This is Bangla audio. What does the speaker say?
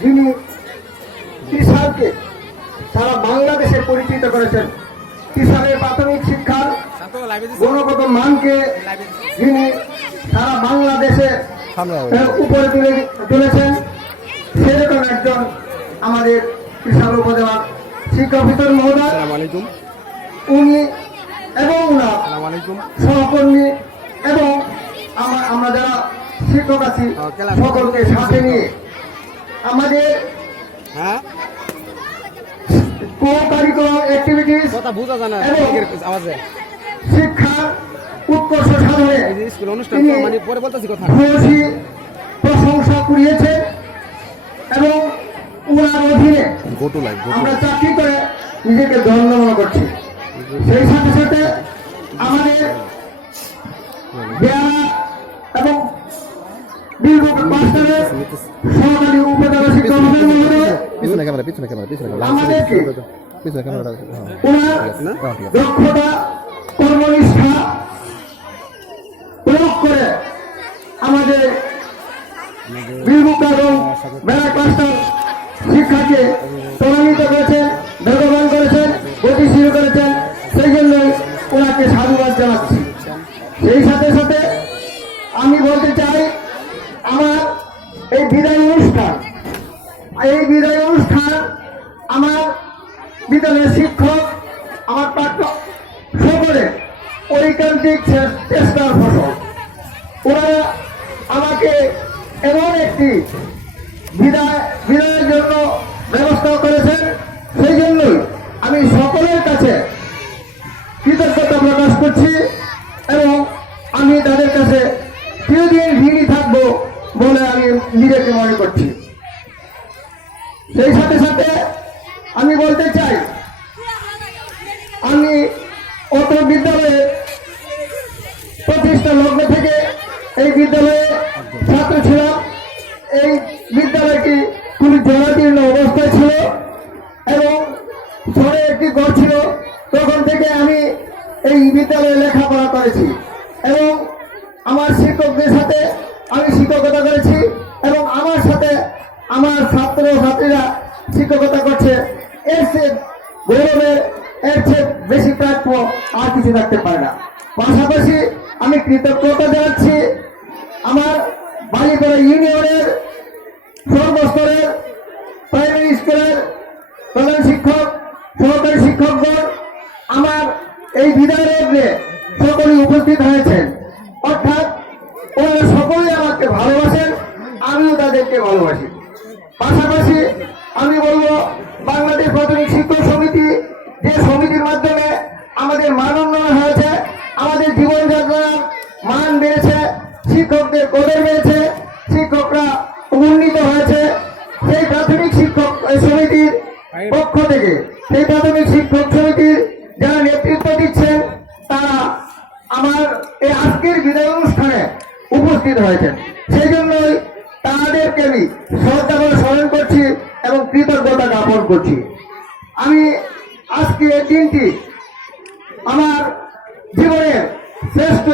যিনি কিষানকে সারা বাংলাদেশে পরিচিত করেছেন। কিষানের প্রাথমিক শিক্ষার গুণগত মানকে যিনি সারা বাংলাদেশে উপরে তুলেছেন, সেরকম একজন আমাদের কিষান উপজেলার শিক্ষা অফিসার মহোদয়, উনি এবং ওনার সহকর্মী এবং আমরা যারা শিক্ষক আছি সকলকে সাথে নিয়ে আমাদের কো-কারিকুলাম অ্যাক্টিভিটিস এবং শিক্ষার উৎকর্ষ সাধনে তিনি ভূয়সী প্রশংসা কুড়িয়েছেন এবং ওনার অধীনে আমরা চাকরি করে নিজেকে ধন্য মনে করছি। সেই সাথে সাথে আমাদের বেয়ারা এবং বিলবুক মাস্টারের সহকারী উপজেলা শিক্ষা অফিসার মহোদয় আমাদেরকে ওনার দক্ষতা কর্মনিষ্ঠা প্রয়োগ করে আমাদের বিলবুক এবং বেড়া ক্লাস্টার শিক্ষাকে ত্বরান্বিত করেছেন, বেগবান করেছেন, গতিশীল করেছেন। সেই জন্যই ওনাকে সাধুবাদ জানাচ্ছি। সেই সাথে সাথে আমি বলতে চাই, আমার এই বিদায় অনুষ্ঠান আমার বিদ্যালয়ের শিক্ষক, আমার পাঠ্য সকলে ঐকান্তিক চেষ্টার ফসল। ওনারা আমাকে এমন একটি বিদায়ের জন্য ব্যবস্থা করেছেন, সেই জন্যই আমি সকলের কাছে কৃতজ্ঞতা প্রকাশ করছি এবং আমি তাদের কাছে চিরদিন ঋণী থাকবো বলে আমি নিজেকে মনে করছি। সেই সাথে সাথে আমি বলতে চাই, আমি অত বিদ্যালয়ে প্রতিষ্ঠা লগ্ন থেকে এই বিদ্যালয়ে ছাত্র ছিলাম। এই বিদ্যালয়টি খুবই জরাজীর্ণ অবস্থায় ছিল এবং ঝড়ে একটি ঘর ছিল। তখন থেকে আমি এই বিদ্যালয়ে লেখাপড়া করেছি এবং আমার শিক্ষকদের সাথে আমি শিক্ষকতা করেছি এবং আমার সাথে আমার ছাত্র ছাত্রীরা শিক্ষকতা করছে। এর চেয়ে গৌরবের, এর চেয়ে বেশি প্রাপ্য আর কিছু থাকতে পারে না। পাশাপাশি আমি কৃতজ্ঞতা জানাচ্ছি আমার বালিপাড়া ইউনিয়নের সর্বস্তরের প্রাইমারি স্কুলের প্রধান শিক্ষক, সহকারী শিক্ষকগণ আমার এই বিদায় লগ্নে সকলেই উপস্থিত হয়েছেন। অর্থাৎ ওরা সকলেই আমাকে ভালোবাসেন, আমিও তাদেরকে ভালোবাসি। পাশাপাশি আমি বলবো, বাংলাদেশ প্রাথমিক শিক্ষক সমিতি, যে সমিতির মাধ্যমে আমাদের মান উন্নয়ন হয়েছে, আমাদের জীবনযাত্রার মান বেড়েছে, শিক্ষকদের কদর বেড়েছে, শিক্ষকরা উন্নীত হয়েছে, সেই প্রাথমিক শিক্ষক সমিতির পক্ষ থেকে, সেই প্রাথমিক শিক্ষক সমিতির যারা নেতৃত্ব দিচ্ছেন তারা আমার এই আজকের বিদায় অনুষ্ঠানে উপস্থিত হয়েছেন। সেই জন্যই তাদেরকে আমি শ্রদ্ধা করে স্মরণ করছি এবং কৃতজ্ঞতা জ্ঞাপন করছি। আমি আজকে এই দিনটি আমার জীবনের শ্রেষ্ঠ